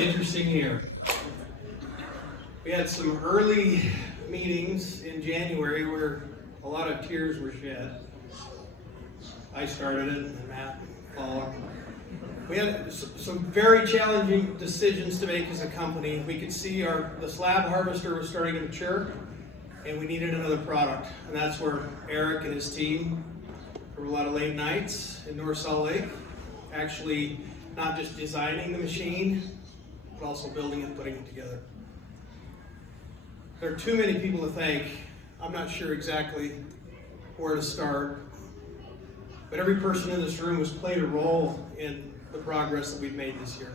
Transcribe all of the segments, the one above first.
interesting year. We had some early meetings in January where a lot of tears were shed. I started it, and Matt followed. We had some very challenging decisions to make as a company. We could see the slab harvester was starting to mature, and we needed another product. And that's where Eric and his team, there were a lot of late nights in North Salt Lake, actually not just designing the machine, but also building and putting it together. There are too many people to thank. I'm not sure exactly where to start, but every person in this room has played a role in the progress that we've made this year.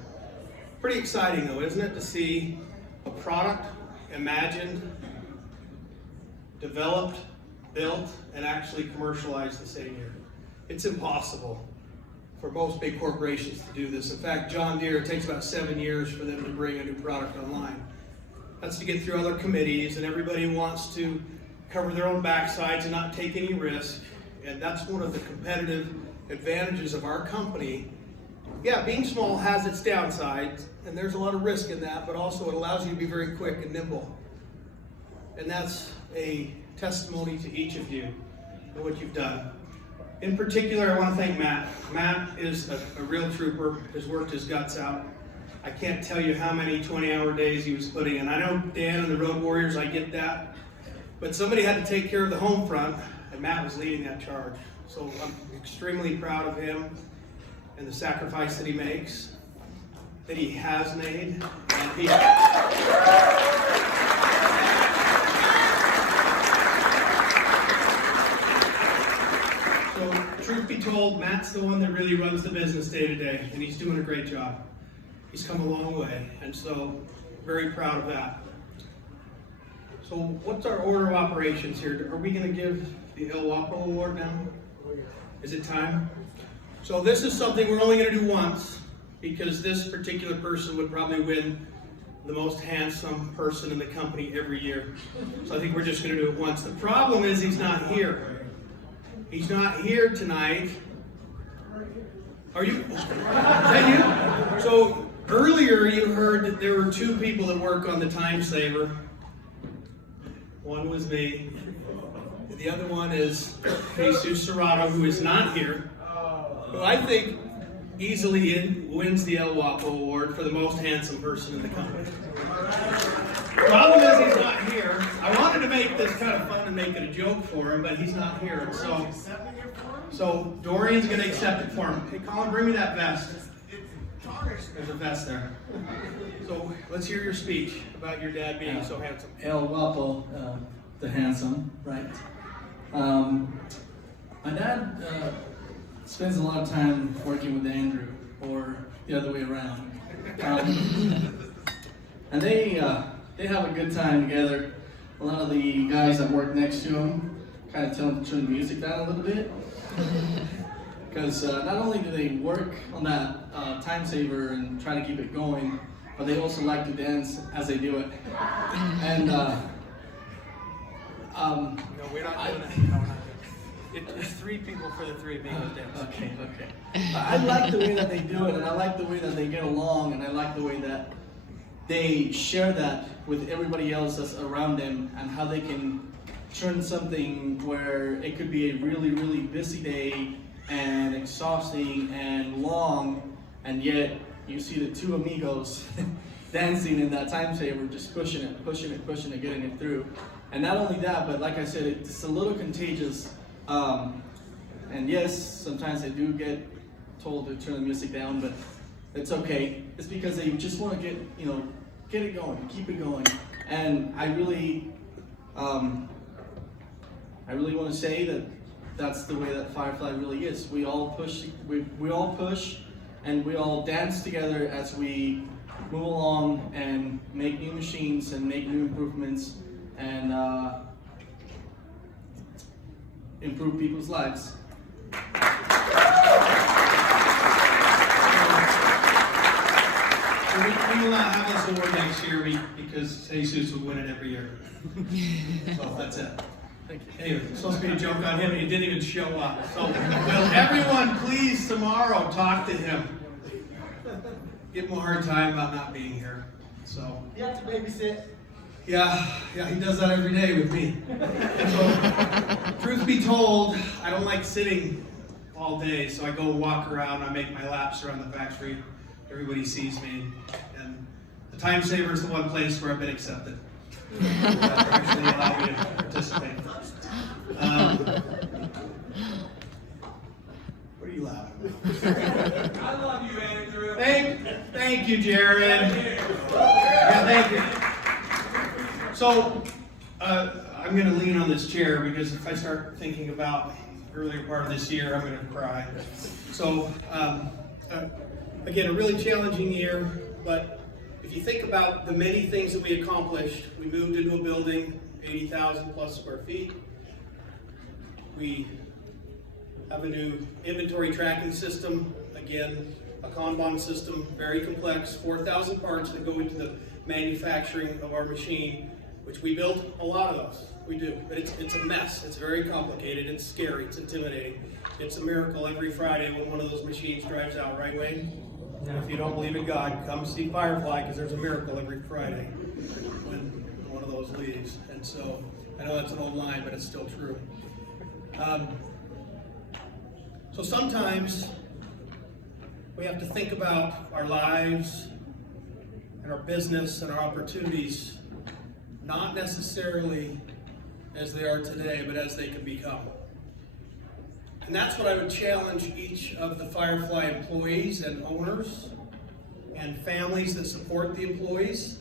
Pretty exciting though, isn't it, to see a product imagined, developed, built, and actually commercialized the same year. It's impossible for most big corporations to do this. In fact, John Deere, it takes about 7 years for them to bring a new product online. That's to get through other committees, and everybody wants to cover their own backsides and not take any risk. And that's one of the competitive advantages of our company. Yeah, being small has its downsides, and there's a lot of risk in that, but also it allows you to be very quick and nimble. And that's a testimony to each of you and what you've done. In particular, I want to thank Matt. Matt is a real trooper, has worked his guts out. I can't tell you how many 20-hour days he was putting in. I know Dan and the Road Warriors, I get that. But somebody had to take care of the home front, and Matt was leading that charge. So I'm extremely proud of him and the sacrifice that he makes, that he has made. And So truth be told, Matt's the one that really runs the business day to day, and he's doing a great job. He's come a long way, and so very proud of that. So what's our order of operations here? Are we going to give the El Wapo Award now? Is it time? So this is something we're only going to do once, because this particular person would probably win the most handsome person in the company every year. So I think we're just going to do it once. The problem is he's not here. He's not here tonight. Are you? Is that you? So earlier you heard that there were 2 people that work on the time saver. One was me. The other one is Jesus Serrato, who is not here, who I think easily wins the El Wapo Award for the most handsome person in the company. The problem is he's not here. I wanted to make this kind of fun and make it a joke for him, but he's not here. And so Dorian's going to accept it for him. Hey, Colin, bring me that vest. There's a vest there. So let's hear your speech about your dad being so handsome. El Wapo, the handsome, right? My dad spends a lot of time working with Andrew, or the other way around. And they have a good time together. A lot of the guys that work next to him kind of tell him to turn the music down a little bit. Because not only do they work on that time saver and try to keep it going, but they also like to dance as they do it. And no, we're not doing it. No, we're not doing it. It's 3 people for the 3 being dance. Okay. I like the way that they do it, and I like the way that they get along, and I like the way that they share that with everybody else that's around them, and how they can turn something where it could be a really, really busy day and exhausting and long, and yet you see the 2 amigos dancing in that time saver, just pushing it, getting it through. And not only that, but like I said, it's a little contagious. And yes, sometimes they do get told to turn the music down, but it's okay. It's because they just want to get it going, keep it going. And I really want to say that that's the way that Firefly really is. We all push, and we all dance together as we move along and make new machines and make new improvements and improve people's lives. We will not have this award next year because Jesus would win it every year. So that's it. Thank you. Anyway, it's supposed to be a joke on him, and he didn't even show up. So will everyone please tomorrow talk to him? give him a hard time about not being here. So You have to babysit. yeah, he does that every day with me. So, truth be told, I don't like sitting all day, so I go walk around, I make my laps around the factory. Everybody sees me, and the Time Saver is the one place where I've been accepted. That actually allowed me to participate. What are you laughing at? I love you, Andrew. Thank you, Jared. Yeah, thank you. So, I'm going to lean on this chair because if I start thinking about the earlier part of this year, I'm going to cry. So, again, a really challenging year, but if you think about the many things that we accomplished, we moved into a building, 80,000 plus square feet. We have a new inventory tracking system, again, a Kanban system, very complex, 4,000 parts that go into the manufacturing of our machine, which we built a lot of those. We do, but it's a mess. It's very complicated. It's scary. It's intimidating. It's a miracle every Friday when one of those machines drives out, right, Wayne? If you don't believe in God, come see Firefly because there's a miracle every Friday when one of those leaves. And so, I know that's an old line, but it's still true. So sometimes we have to think about our lives and our business and our opportunities not necessarily as they are today, but as they can become. And that's what I would challenge each of the Firefly employees and owners and families that support the employees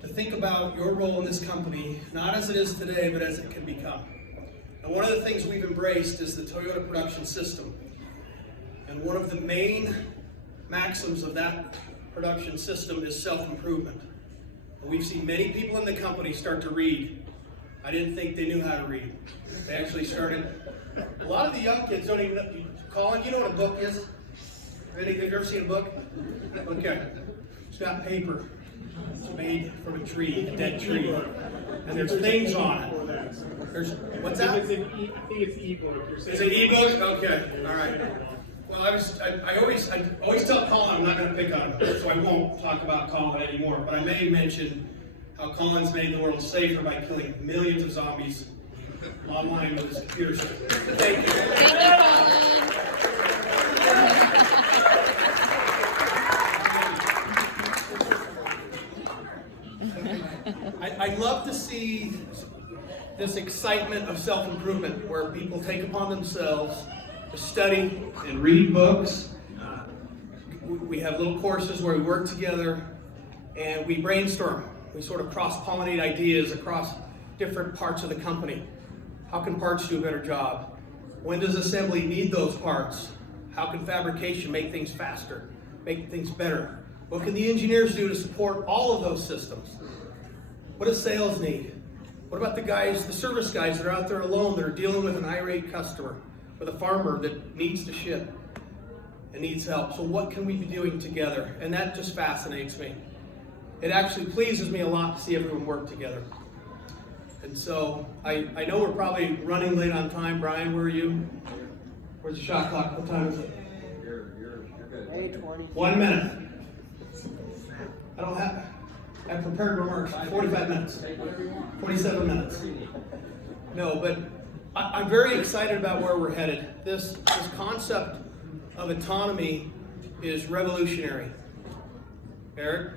to think about your role in this company, not as it is today, but as it can become. And one of the things we've embraced is the Toyota production system. And one of the main maxims of that production system is self-improvement. And we've seen many people in the company start to read. I didn't think they knew how to read. They actually started. A lot of the young kids don't even know. Colin, you know what a book is? Have you ever seen a book? Okay. It's got paper. It's made from a tree, a dead tree. And there's things on it. There's, what's that? I think it's e-book. Is it e-book? Okay. All right. Well, I always tell Colin I'm not going to pick on him, so I won't talk about Colin anymore. But I may mention how Colin's made the world safer by killing millions of zombies online with his computer system. Thank you. Thank you, Colin. I love to see this excitement of self-improvement where people take upon themselves to study and read books. We have little courses where we work together and we brainstorm. We sort of cross-pollinate ideas across different parts of the company. How can parts do a better job? When does assembly need those parts? How can fabrication make things faster, make things better? What can the engineers do to support all of those systems? What does sales need? What about the guys, the service guys that are out there alone that are dealing with an irate customer, with a farmer that needs to ship and needs help? So what can we be doing together? And that just fascinates me. It actually pleases me a lot to see everyone work together. And so I know we're probably running late on time. Brian, where are you? Where's the shot clock? What time is it? You're good. 8:20. 1 minute. I prepared remarks, 45 minutes, 47 minutes. No, but I'm very excited about where we're headed. This concept of autonomy is revolutionary. Eric?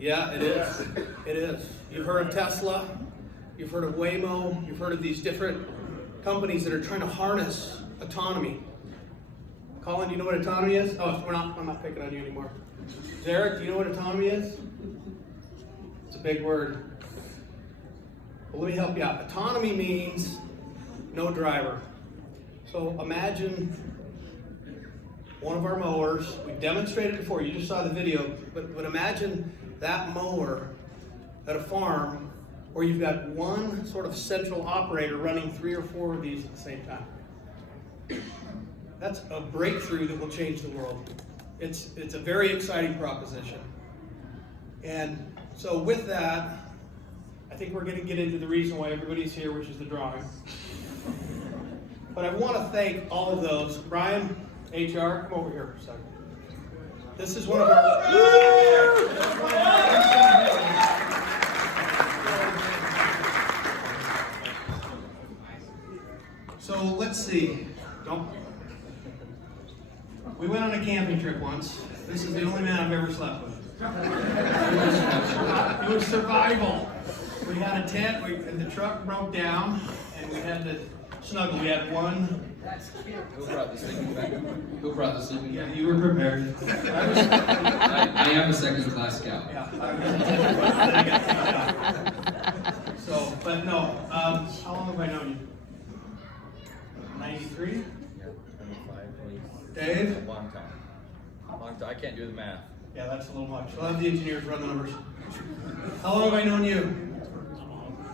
Yeah, it is. It is. You've heard of Tesla, you've heard of Waymo, you've heard of these different companies that are trying to harness autonomy. Colin, do you know what autonomy is? Oh, I'm not picking on you anymore. Derek, do you know what autonomy is? It's a big word. Well, let me help you out. Autonomy means no driver. So imagine one of our mowers. We've demonstrated before. You just saw the video. But imagine that mower at a farm where you've got one sort of central operator running 3 or 4 of these at the same time. That's a breakthrough that will change the world. It's a very exciting proposition. And so with that, I think we're going to get into the reason why everybody's here, which is the drawing. But I want to thank all of those. Brian, HR, come over here for a second. This is one of our. So let's see. We went on a camping trip once. This is the only man I've ever slept with. It was survival. We had a tent, and the truck broke down, and we had to snuggle. We had one. Who brought the sleeping bag? Who brought the sleeping Yeah, bag? you were prepared. I am a second class scout. Yeah. So, but no. How long have I known you? 93. Dave? Long time. Long time. I can't do the math. Yeah, that's a little much. We'll have the engineers run the numbers. How long have I known you?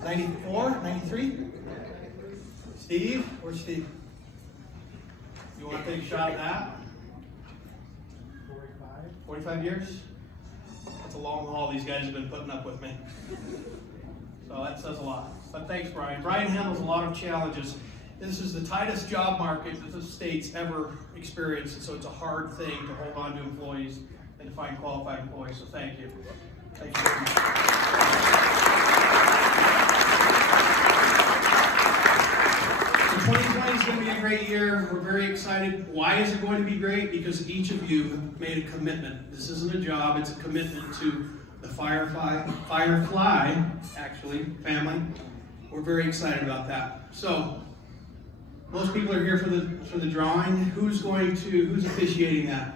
94? 93? Steve? Where's Steve? You want to take a shot at that? 45 years? That's a long haul these guys have been putting up with me. So that says a lot. But thanks, Brian. Brian handles a lot of challenges. This is the tightest job market that the state's ever experienced, and so it's a hard thing to hold on to employees and to find qualified employees, so thank you. Thank you very much. So 2020 is going to be a great year. We're very excited. Why is it going to be great? Because each of you have made a commitment. This isn't a job, it's a commitment to the Firefly actually, family. We're very excited about that. So, most people are here for the drawing. Who's officiating that?